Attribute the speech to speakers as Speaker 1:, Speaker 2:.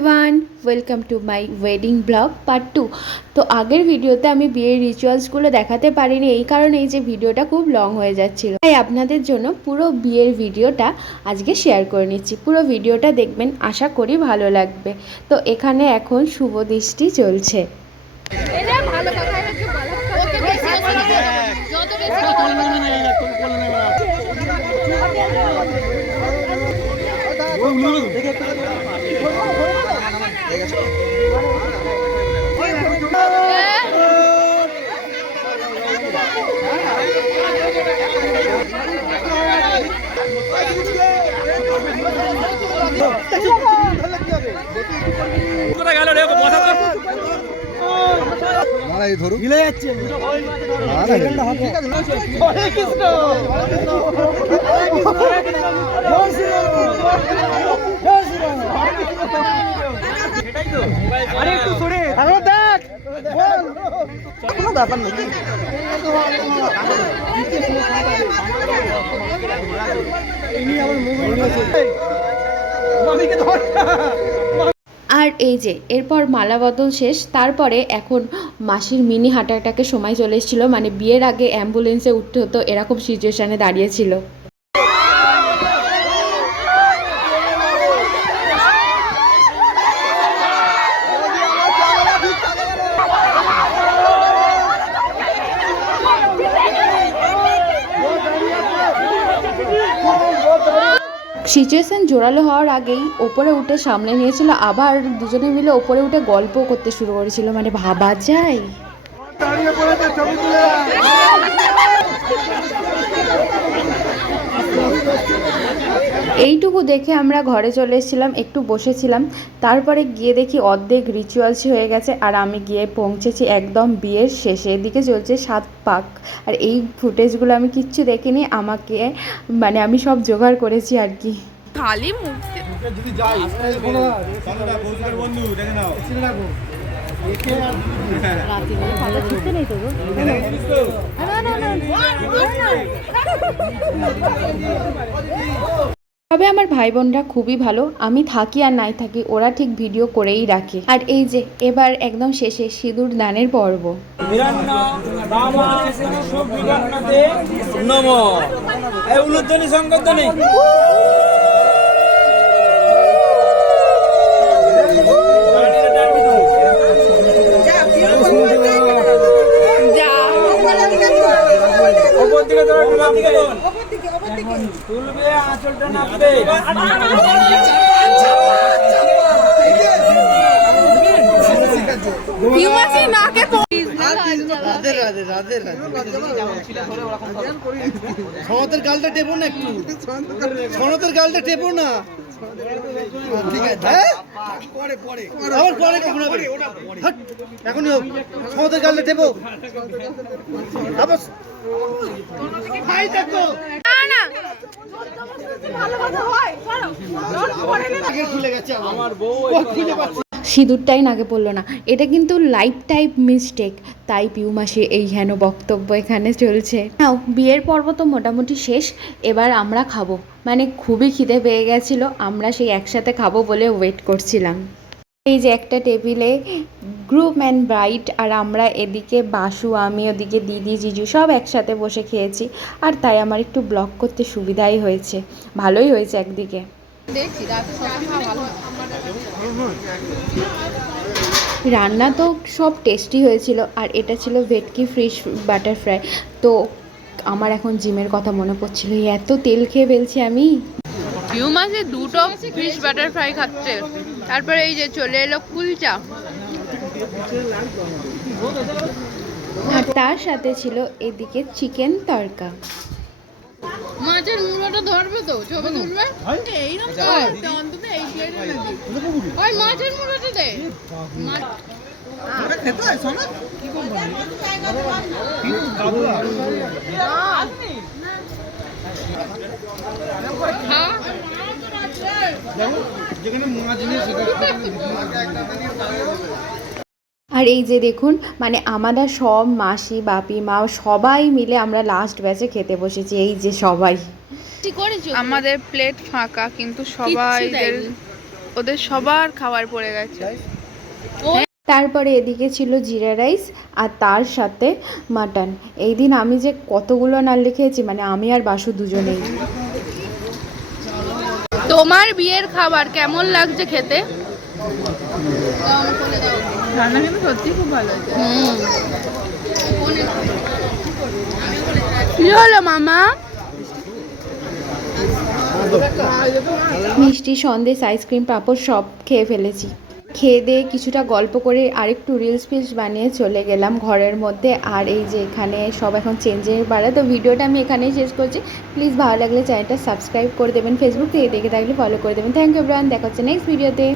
Speaker 1: Welcome to my wedding vlog part two তো আগের ভিডিওতে আমি বিয়ের রিচুয়ালসগুলো দেখাতে পারিনি এই কারণেই যে ভিডিওটা খুব লং হয়ে যাচ্ছিল তাই আপনাদের জন্য পুরো বিয়ের ভিডিওটা আজকে শেয়ার করে নিচ্ছি পুরো ভিডিওটা দেখবেন আশা করি ভালো লাগবে তো এখানে এখন শুভ দৃষ্টি চলছে
Speaker 2: এটা
Speaker 3: কোথায় গেল রে বসা
Speaker 4: মারাই ধরুক।
Speaker 5: মিলে যাচ্ছে হরে কৃষ্ণ জয় শ্রীরাম আরে
Speaker 1: এই যে, এরপর মালা বদল শেষ। তারপরে এখন মাসির মিনি হার্ট অ্যাটাকের সময় চলে এসেছিল। মানে বিয়ের আগে অ্যাম্বুলেন্সে উঠতে হতো, এরকম সিচুয়েশানে দাঁড়িয়েছিল সিচুয়েশন জোরালো হওয়ার আগেই ওপরে উঠে সামনে নিয়েছিল, আবার দুজনে মিলে ওপরে উঠে গল্প করতে শুরু করেছিল মানে ভাবা যায়
Speaker 5: দাঁড়িয়ে পড়েছে ছবি তুলে
Speaker 1: এইটুকু দেখে আমরা ঘরে চলে এসেছিলাম একটু বসেছিলাম। তারপরে গিয়ে দেখি অর্ধেক রিচুয়ালসই হয়ে গেছে আর আমি গিয়ে পৌঁছেছি একদম বিয়ের শেষে এদিকে চলছে সাত পাক। আর এই ফুটেজগুলো আমি কিচ্ছু দেখিনি আমাকে মানে আমি সব জোগাড় করেছি আর কি।
Speaker 2: খালি মুখ
Speaker 1: তবে আমার ভাই বোনরা খুবই ভালো আমি থাকি আর নাই থাকি ওরা ঠিক ভিডিও করেই রাখে। আর এই যে এবার একদম শেষে সিঁদুর দানের পর্ব।
Speaker 3: তুলবে।
Speaker 2: নাকে
Speaker 5: সনতের গালটা টেপো না একটু? সনতের গালটা টেপো না? ঠিক আছে হ্যাঁ? আবার পরে কখন হবে? এখনই হোক। সনতের গালটা টেপো। আবার ভাই দেখো।
Speaker 1: সিঁদুরটাই নাকে পড়ল না। এটা কিন্তু লাইফ টাইপ মিস্টেক। তাই পিউ মাসি এই হেন বক্তব্য এখানে চলছে। নাও, বিয়ের পর্ব তো মোটামুটি শেষ। এবার আমরা খাব। মানে খুবই খিদে পেয়ে গেছিল। আমরা সেই একসাথে খাব বলে ওয়েট করছিলাম। এই যে একটা টেবিলে গ্রুপ অ্যান্ড ব্রাইট, আর আমরা এদিকে বাসু, আমি ওদিকে দিদি, জিজু সব একসাথে বসে খেয়েছি, আর তাই আমার একটু ব্লগ করতে সুবিধাই হয়েছে। ভালোই হয়েছে একদিকে। রান্না তো সব টেস্টি হয়েছিল, আর এটা ছিল ভেটকি ফিশ বাটার ফ্রাই তো আমার এখন জিমের কথা মনে পড়ছিল, এত তেল খেয়ে ফেলছি আমি।
Speaker 2: হিউমাসে দুটো ফিশ বাটার ফ্রাই খাচ্ছে। তারপরে এই যে চলে এলো কুলচা।
Speaker 1: আর তার সাথে ছিল এদিকে চিকেন তড়কা।
Speaker 2: মাছের মুড়োটা ধরবে তো ছবি তুলবে? এইরকম তো অন্তত এই প্লেটে নাকি ওই মাছের মুড়োটা দে। মাছ-
Speaker 5: হয় কি করব? যেখানে মাছ
Speaker 1: আর এই যে দেখুন মানে আমরা সব মাসি বাপি মা সবাই মিলে আমরা লাস্ট ব্যাচে খেতে বসেছি এই যে সবাই।
Speaker 6: আমাদের প্লেট ফাঁকা কিন্তু সবাই ওদের সবার খাবার পড়ে গেছে।
Speaker 1: তারপরে এদিকে ছিল জিরা রাইস আর তার সাথে মাটন। এই দিন আমি যে কতগুলো নাড়লে লিখেছি মানে আমি আর বাসু দুজনেই।
Speaker 6: তোমার বিয়ের খাবার কেমন লাগছে খেতে?
Speaker 2: রান্না কিন্তু সত্যি খুব ভালো হয়েছে।
Speaker 6: কি হলো মামা?
Speaker 1: মিষ্টি সন্দেশ আইসক্রিম পাপড় সব খেয়ে ফেলেছি। খেয়ে দিয়ে কিছুটা গল্প করে আরেকটু রিলস ফিলস বানিয়ে চলে গেলাম ঘরের মধ্যে। আর এই যে এখানে সব এখন চেঞ্জের বাড়া তো ভিডিওটা আমি এখানেই শেষ করছি। প্লিজ ভালো লাগলে চ্যানেলটা সাবস্ক্রাইব করে দেবেন। ফেসবুক থেকে দেখে থাকলে ফলো করে দেবেন। থ্যাংক ইউ ব্রান দেখা হচ্ছে নেক্সট ভিডিওতে